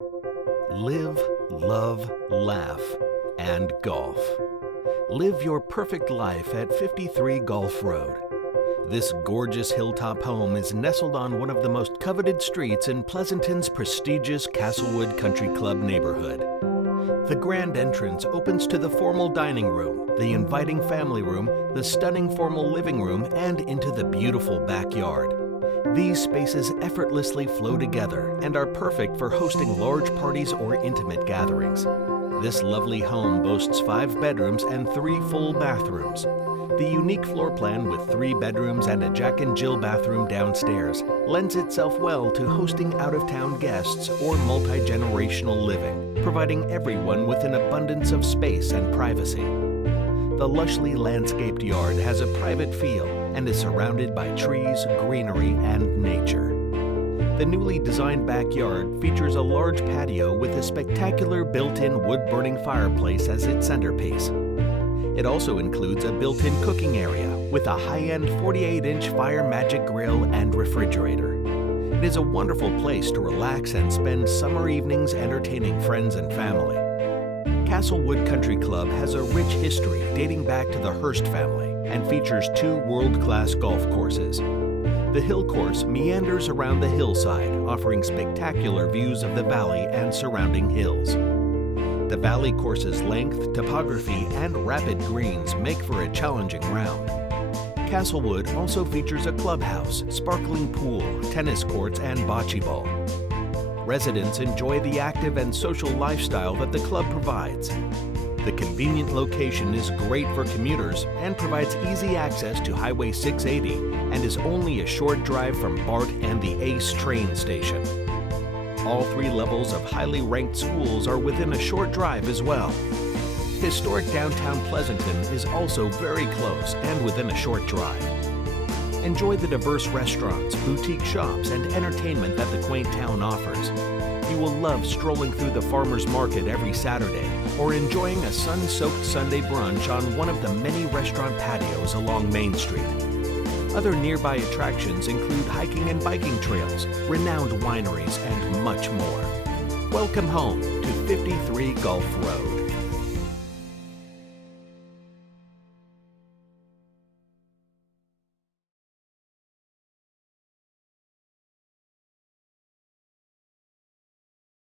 Live, love, laugh, and golf. Live your perfect life at 53 Golf Road. This gorgeous hilltop home is nestled on one of the most coveted streets in Pleasanton's prestigious Castlewood Country Club neighborhood. The grand entrance opens to the formal dining room, the inviting family room, the stunning formal living room, and into the beautiful backyard. These spaces effortlessly flow together and are perfect for hosting large parties or intimate gatherings. This lovely home boasts 5 bedrooms and 3 full bathrooms. The unique floor plan with 3 bedrooms and a Jack and Jill bathroom downstairs lends itself well to hosting out-of-town guests or multi-generational living, providing everyone with an abundance of space and privacy. The lushly landscaped yard has a private feel and is surrounded by trees, greenery, and nature. The newly designed backyard features a large patio with a spectacular built-in wood-burning fireplace as its centerpiece. It also includes a built-in cooking area with a high-end 48-inch Fire Magic grill and refrigerator. It is a wonderful place to relax and spend summer evenings entertaining friends and family. Castlewood Country Club has a rich history dating back to the Hearst family and features 2 world-class golf courses. The Hill Course meanders around the hillside, offering spectacular views of the valley and surrounding hills. The Valley Course's length, topography, and rapid greens make for a challenging round. Castlewood also features a clubhouse, sparkling pool, tennis courts, and bocce ball. Residents enjoy the active and social lifestyle that the club provides. The convenient location is great for commuters and provides easy access to Highway 680 and is only a short drive from BART and the ACE train station. All 3 levels of highly ranked schools are within a short drive as well. Historic downtown Pleasanton is also very close and within a short drive. Enjoy the diverse restaurants, boutique shops, and entertainment that the quaint town offers. You will love strolling through the farmers market every Saturday or enjoying a sun-soaked Sunday brunch on one of the many restaurant patios along Main Street. Other nearby attractions include hiking and biking trails, renowned wineries, and much more. Welcome home to 53 Golf Road.